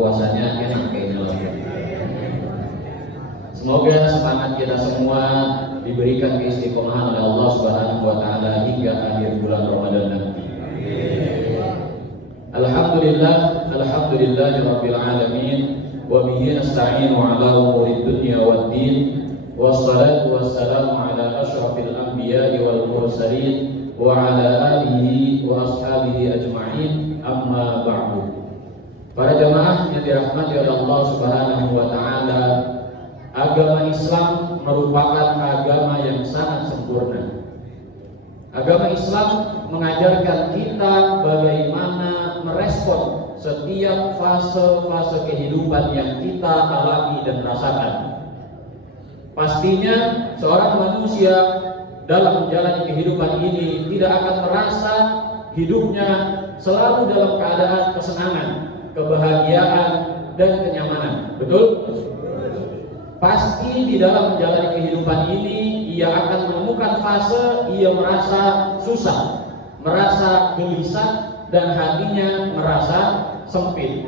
puasanya enak kayaknya loh. Semoga semangat kita semua diberikan keistiqomahan oleh Allah Subhanahu wa taala hingga akhir bulan Ramadan nanti. Alhamdulillahirabbil alamin wa bihi nasta'inu ala umurid dunya waddin wassalatu wassalamu ala asyrafil anbiya'i wal mursalin wa ala alihi wa ashabihi ajma'in, amma ba'du. Para jamaah yang dirahmati oleh Allah Subhanahu wa taala, agama Islam merupakan agama yang sangat sempurna. Agama Islam mengajarkan kita bagaimana merespon setiap fase-fase kehidupan yang kita alami dan rasakan. Pastinya seorang manusia dalam menjalani kehidupan ini tidak akan merasa hidupnya selalu dalam keadaan kesenangan, kebahagiaan, dan kenyamanan. Betul? Pasti di dalam menjalani kehidupan ini ia akan menemukan fase ia merasa susah, merasa gelisah, dan hatinya merasa sempit.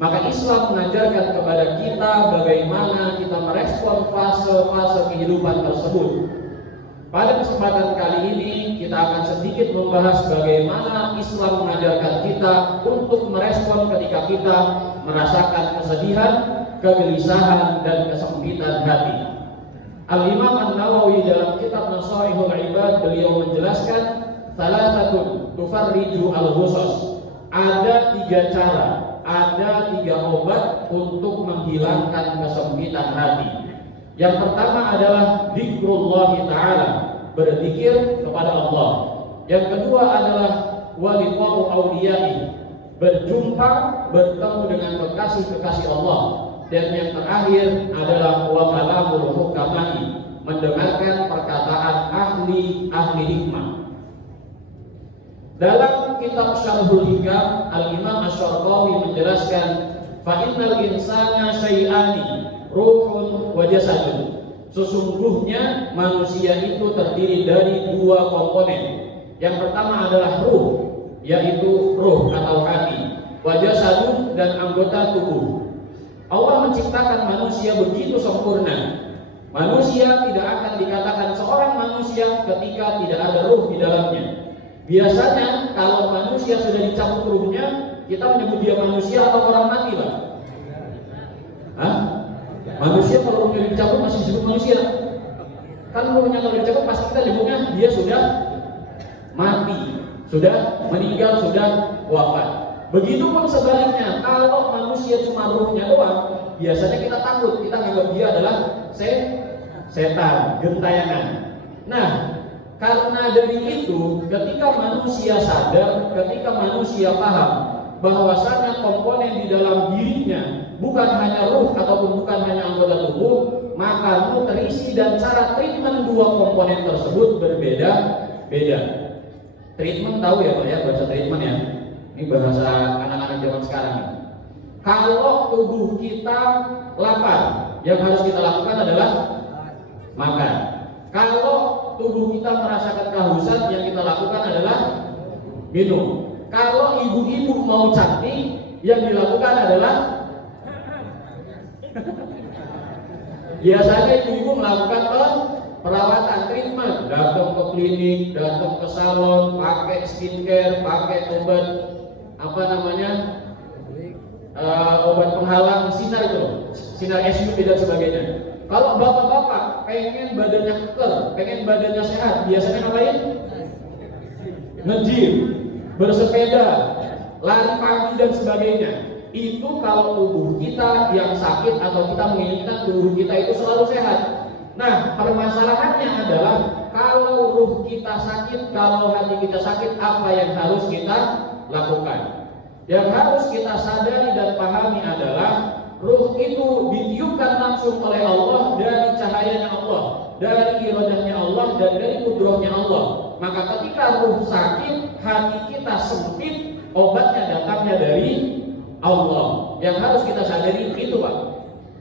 Maka Islam mengajarkan kepada kita bagaimana kita merespon fase-fase kehidupan tersebut. Pada kesempatan kali ini kita akan sedikit membahas bagaimana Islam mengajarkan kita untuk merespon ketika kita merasakan kesedihan, kegelisahan, dan kesempitan hati. Al-Imam An-Nawawi dalam kitab Nashaihul Ibad beliau menjelaskan salasatun tufarriju al-ghusus. Ada 3 cara, ada 3 obat untuk menghilangkan kesempitan hati. Yang pertama adalah zikrullah ta'ala, berzikir kepada Allah. Yang kedua adalah waliqa'u awliya'i, berjumpa, bertemu dengan kekasih-kekasih Allah. Dan yang terakhir adalah wa kalamul hukama'i, mendengarkan perkataan ahli hikmah. Dalam kitab Syarhul Hikam, Al-Imam Asy-Syarqawi menjelaskan fa innal insana syai'ani, ruhun wa jasadun. Sesungguhnya manusia itu terdiri dari 2 komponen. Yang pertama adalah ruh, yaitu ruh atau hati, wa jasadun, dan anggota tubuh. Allah menciptakan manusia begitu sempurna. Manusia tidak akan dikatakan seorang manusia ketika tidak ada ruh di dalamnya. Biasanya kalau manusia sudah dicabut ruhnya, kita menyebut dia manusia atau orang mati, Pak? Hah? Manusia kalau ruhnya dicabut masih disebut manusia. Kan ruhnya kalau dicabut pasti kita nyebutnya dia sudah mati, sudah meninggal, sudah wafat. Begitupun sebaliknya, kalau manusia cuma ruhnya doang, biasanya kita takut, kita anggap dia adalah setan, gentayangan. Nah, karena dari itu, ketika manusia sadar, ketika manusia paham bahwasanya komponen di dalam dirinya bukan hanya ruh ataupun bukan hanya anggota tubuh, maka nutrisi dan cara treatment 2 komponen tersebut berbeda-beda. Treatment tahu ya Pak ya, bahasa treatment ya. Ini bahasa anak-anak zaman sekarang nih. Kalau tubuh kita lapar, yang harus kita lakukan adalah makan. Kalau tubuh kita merasakan kehausan, yang kita lakukan adalah minum. Kalau ibu-ibu mau cantik, yang dilakukan adalah biasanya ibu-ibu melakukan perawatan, treatment, datang ke klinik, datang ke salon, pakai skincare, pakai obat obat penghalang sinar itu, sinar SUV dan sebagainya. Kalau bapak-bapak pengen badannya keker, pengen badannya sehat, biasanya ngapain? Nge-gym, bersepeda, lari pagi dan sebagainya. Itu kalau tubuh kita yang sakit atau kita menginginkan tubuh kita itu selalu sehat. Nah, permasalahannya adalah kalau ruh kita sakit, kalau hati kita sakit, apa yang harus kita lakukan? Yang harus kita sadari dan pahami adalah ruh itu ditiupkan langsung oleh Allah dari cahayanya Allah, dari iradahnya Allah, dan dari kudrahnya Allah. Maka ketika ruh sakit, hati kita sempit, obatnya datangnya dari Allah. Yang harus kita sadari itu, Pak.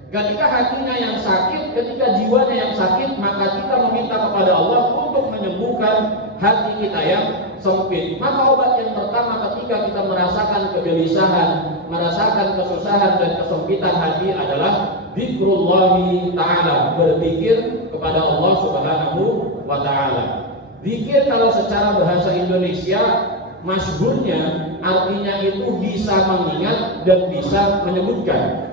Ketika hatinya yang sakit, ketika jiwanya yang sakit, maka kita meminta kepada Allah untuk menyembuhkan hati kita yang sempit. Maka obat yang pertama ketika kita merasakan kegelisahan, merasakan kesusahan dan kesempitan hati adalah zikrullahi ta'ala, berzikir kepada Allah Subhanahu wa ta'ala. Zikir kalau secara bahasa Indonesia masyhurnya artinya itu bisa mengingat dan bisa menyebutkan.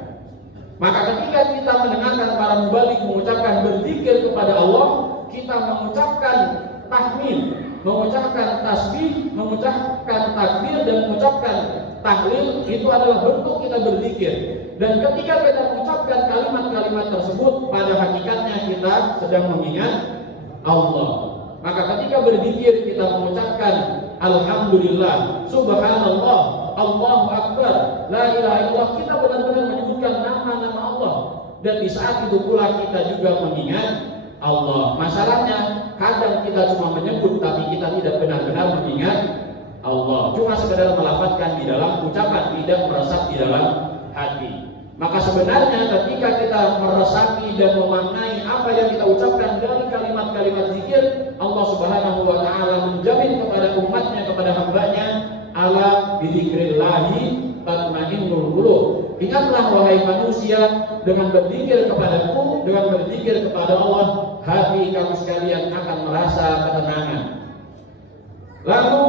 Maka ketika kita mendengarkan para mubalik mengucapkan berzikir kepada Allah, kita mengucapkan tahmid, mengucapkan tasbih, mengucapkan takbir dan mengucapkan tahlil, itu adalah bentuk kita berzikir. Dan ketika kita mengucapkan kalimat-kalimat tersebut, pada hakikatnya kita sedang mengingat Allah. Maka ketika berzikir kita mengucapkan alhamdulillah, subhanallah, Allahu akbar, la ilaha illallah, kita benar-benar menyebutkan nama-nama Allah. Dan di saat itu pula kita juga mengingat Allah. Masalahnya kadang kita cuma menyebut tapi kita tidak benar-benar mengingat Allah, cuma sekedar melafazkan di dalam ucapan, tidak meresap di dalam hati. Maka sebenarnya ketika kita meresapi dan memaknai apa yang kita ucapkan dari kalimat-kalimat zikir, Allah Subhanahu wa ta'ala menjamin kepada umatnya, kepada hambanya, ala bidzikrillahi tatmainnul qulub. Ingatlah wahai manusia, dengan berzikir kepadaku, dengan berzikir kepada Allah, hati kamu sekalian akan merasa ketenangan. Lalu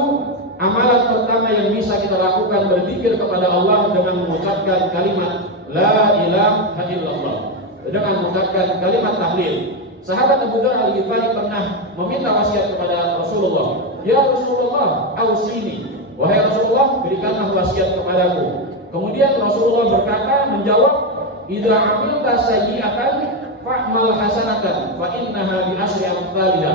amalan pertama yang bisa kita lakukan berzikir kepada Allah dengan mengucapkan kalimat la ilaha illallah, dengan mengucapkan kalimat tahlil. Sahabat Abu Dzar Al-Ghifari pernah meminta wasiat kepada Rasulullah, ya Rasulullah, ausini, wahai Rasulullah, berikanlah wasiat kepadaku. Kemudian Rasulullah menjawab, idza amilta sayyi'atan fa'mal hasanatan fa innaha bi asyri amsalha.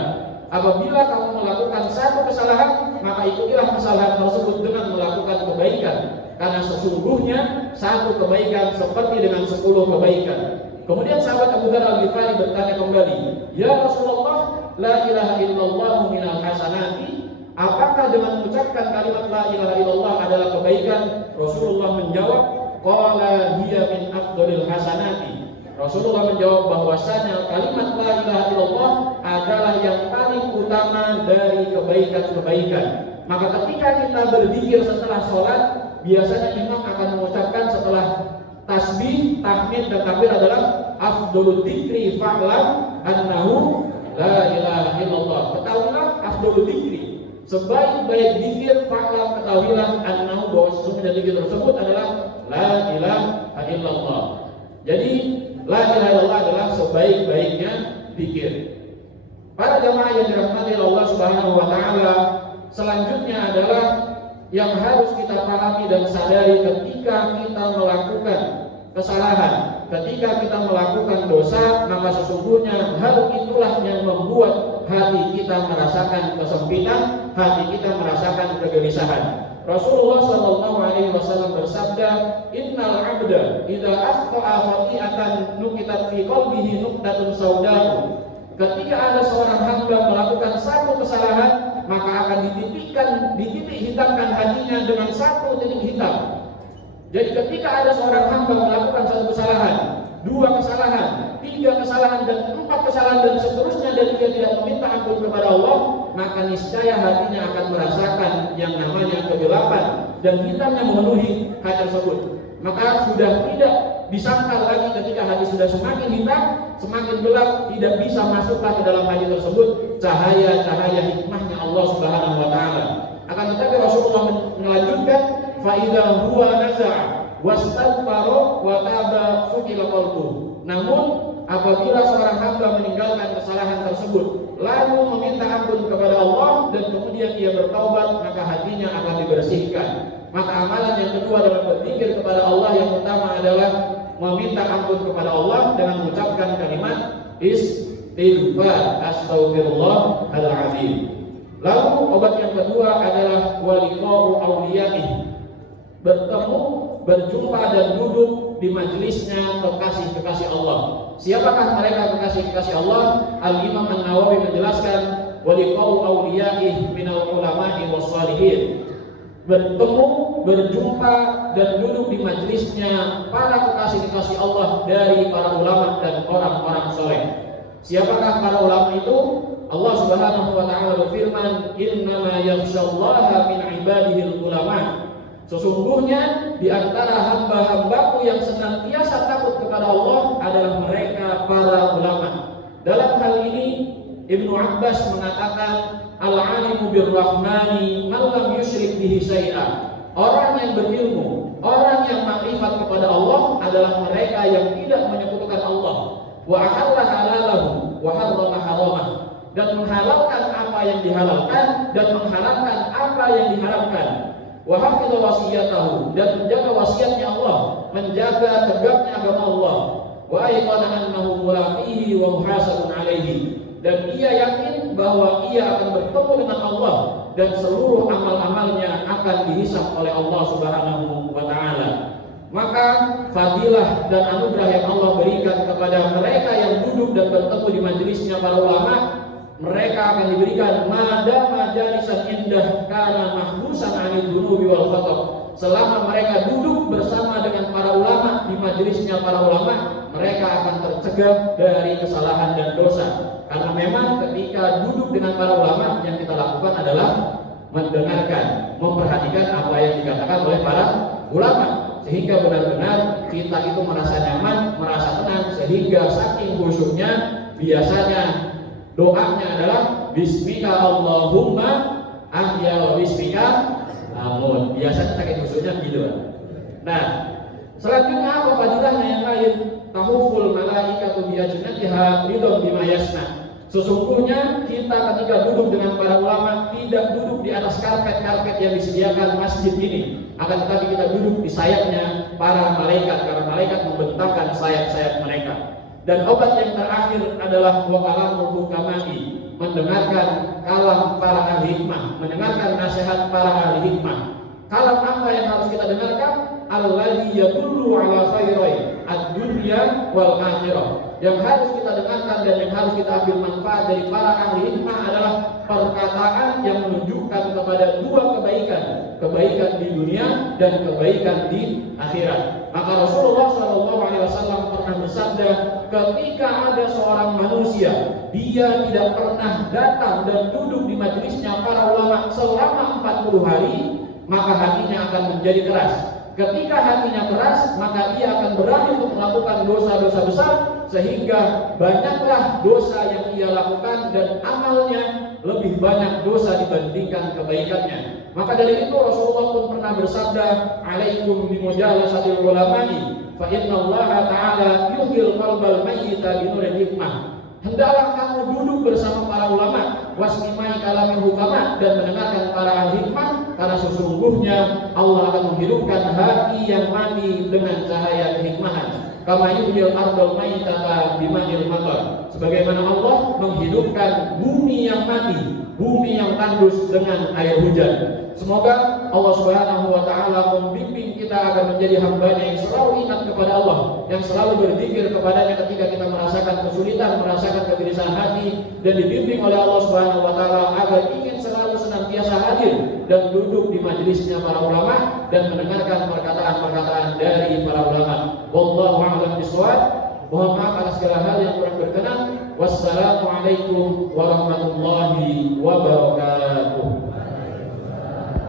Apabila kamu melakukan satu kesalahan, maka ikutilah kesalahan tersebut dengan melakukan kebaikan, karena sesungguhnya satu kebaikan seperti dengan 10 kebaikan. Kemudian sahabat Abu Dzar Al-Ghifari bertanya kembali, ya Rasulullah, la ilaha illallah minal hasanati, apakah dengan mengucapkan kalimat la ilaha illallah adalah kebaikan? Rasulullah menjawab, qala hiya min afdhalil hasanati. Rasulullah menjawab bahwasanya kalimat la ilaha illallah adalah yang paling utama dari kebaikan-kebaikan. Maka ketika kita berzikir setelah sholat, biasanya imam akan mengucapkan setelah tasbih, tahmid dan takbir adalah afdhalul dzikri fa'lam annahu la ilaha illallah. Ketahuilah afdhalul dzikri, sebaik-baik zikir, fa'lam, ketahuilah annahu, bahwa sesungguhnya zikir tersebut adalah la ilaha illallah. Jadi la ilaha illallah adalah sebaik-baiknya zikir. Para jamaah yang dirahmati Allah Subhanahu wa ta'ala, selanjutnya adalah yang harus kita pahami dan sadari ketika kita melakukan kesalahan, ketika kita melakukan dosa, maka sesungguhnya hal itulah yang membuat hati kita merasakan kesempitan, hati kita merasakan kegelisahan. Rasulullah Shallallahu Alaihi Wasallam bersabda, Innal abda idza akhta'a khati'atan nukitat fi qalbihi nuqtatun sauda'u. Ketika ada seorang hamba melakukan satu kesalahan, maka akan dititik hitamkan hatinya dengan satu titik hitam. Jadi ketika ada seorang hamba melakukan satu kesalahan, 2 kesalahan, 3 kesalahan dan 4 kesalahan dan seterusnya, dan dia tidak meminta ampun kepada Allah, maka niscaya hatinya akan merasakan yang namanya kegelapan dan hitamnya memenuhi hati tersebut. Maka sudah tidak disangkal lagi ketika hati sudah semakin hitam, semakin gelap, tidak bisa masuklah ke dalam hati tersebut cahaya-cahaya hikmahnya Allah Subhanahu wa ta'ala. Akan tetapi Rasulullah melanjutkan, fa idza huwa naza'a wastaghfara wa taba fuqila qalbuhu. Namun apabila seorang hamba meninggalkan kesalahan tersebut lalu meminta ampun kepada Allah dan kemudian ia bertaubat, maka hatinya akan dibersihkan. Maka amalan yang kedua dalam berzikir kepada Allah yang pertama adalah meminta ampun kepada Allah dengan mengucapkan kalimat istighfar, astaghfirullahaladzim. Lalu obat yang kedua adalah waliqa'u awliyaih, bertemu, berjumpa dan duduk di majelisnya kekasih-kekasih Allah. Siapakah mereka kekasih-kekasih Allah? Al-Imam An-Nawawi menjelaskan, waliqa'u awliyaih minal ulama'i wassalihin. bertemu, berjumpa dan duduk di majelisnya para kekasih-kekasih Allah dari para ulama dan orang-orang soleh. Siapakah para ulama itu? Allah Subhanahu wa taala berfirman, "Innama yakhsyallaha min ibadihil ulama." Sesungguhnya di antara hamba-hambaku yang senantiasa takut kepada Allah adalah mereka para ulama. Dalam hal ini Ibnu Abbas mengatakan, "Al-alimu birrahmani man lam yusyrik bihi syai'a." Orang yang berilmu, orang yang makrifat kepada Allah adalah mereka yang tidak menyekutukan Allah. Wa ahalla halalahu wa harrama haramah. Dan menghalalkan apa yang dihalalkan dan mengharamkan apa yang diharamkan. Wa hafidha wasiyatahu, dan menjaga wasiatnya Allah, menjaga tegaknya agama Allah. Wa ayqana annahu mulaqihi wa muhasabun alaihi, dan ia yakin bahwa ia akan bertemu dengan Allah dan seluruh amal-amalnya akan dihisab oleh Allah Subhanahu wa taala. Maka fadilah dan anugerah yang Allah berikan kepada mereka yang duduk dan bertemu di majelisnya para ulama, mereka akan diberikan madama jalisan indah kana mahbusan 'anil dunubi wal khatab. Selama mereka duduk bersama dengan para ulama di majelisnya para ulama, mereka akan tercegah dari kesalahan dan dosa. Karena memang ketika duduk dengan para ulama, yang kita lakukan adalah mendengarkan, memperhatikan apa yang dikatakan oleh para ulama, sehingga benar-benar kita itu merasa nyaman, merasa tenang, sehingga saking khusyuknya biasanya doanya adalah bismika Allahumma ahya wa bismika amun. Biasanya saking khusyuknya gitu. Nah, selanjutnya apa fadilahnya yang lain? Tahuful malaikatu bi ajnatiha ridon bima yasna. Sesungguhnya kita ketika duduk dengan para ulama tidak duduk di atas karpet-karpet yang disediakan masjid ini, akan tetapi kita duduk di sayapnya para malaikat, karena malaikat membentangkan sayap-sayap mereka. Dan obat yang terakhir adalah wakalamul hukamai, mendengarkan kalam para ahli hikmah, mendengarkan nasihat para ahli hikmah. Kalam apa yang harus kita dengarkan? Alladzi yadullu ala khairai ad-dunya wal akhirah. Yang harus kita dengarkan dan yang harus kita ambil manfaat dari para ahli hikmah adalah perkataan yang menunjukkan kepada dua kebaikan, kebaikan di dunia dan kebaikan di akhirat. Maka Rasulullah SAW pernah bersabda, ketika ada seorang manusia, dia tidak pernah datang dan duduk di majelisnya para ulama selama 40 hari, maka hatinya akan menjadi keras. Ketika hatinya keras, maka ia akan berani untuk melakukan dosa-dosa besar, sehingga banyaklah dosa yang ia lakukan dan amalnya lebih banyak dosa dibandingkan kebaikannya. Maka dari itu Rasulullah pun pernah bersabda, "Alaikum bimujalasatil ulama'i, fa inna Allah ta'ala yuhyil qalbal mayyita binuril hikmah." Hendaklah kamu duduk bersama para ulama, wasmimai kalamil hukama, dan mendengarkan para ahli hikmah, karena sesungguhnya Allah akan menghidupkan hati yang mati dengan cahaya kehikmahan. Kama yuhyil ardal mayyitata bima'il matar. Sebagaimana Allah menghidupkan bumi yang mati, bumi yang tandus dengan air hujan. Semoga Allah Subhanahu wa taala membimbing kita agar menjadi hamba-Nya yang selalu ingat kepada Allah, yang selalu berzikir kepadanya ketika kita merasakan kesulitan, merasakan kegelisahan hati, dan dibimbing oleh Allah Subhanahu wa taala agar ingin selalu senantiasa hadir dan duduk di majelisnya para ulama dan mendengarkan perkataan-perkataan dari para ulama. Wallahu a'lam bishawab. Mohon maaf atas segala hal yang kurang berkenan. Wassalamualaikum warahmatullahi wabarakatuh.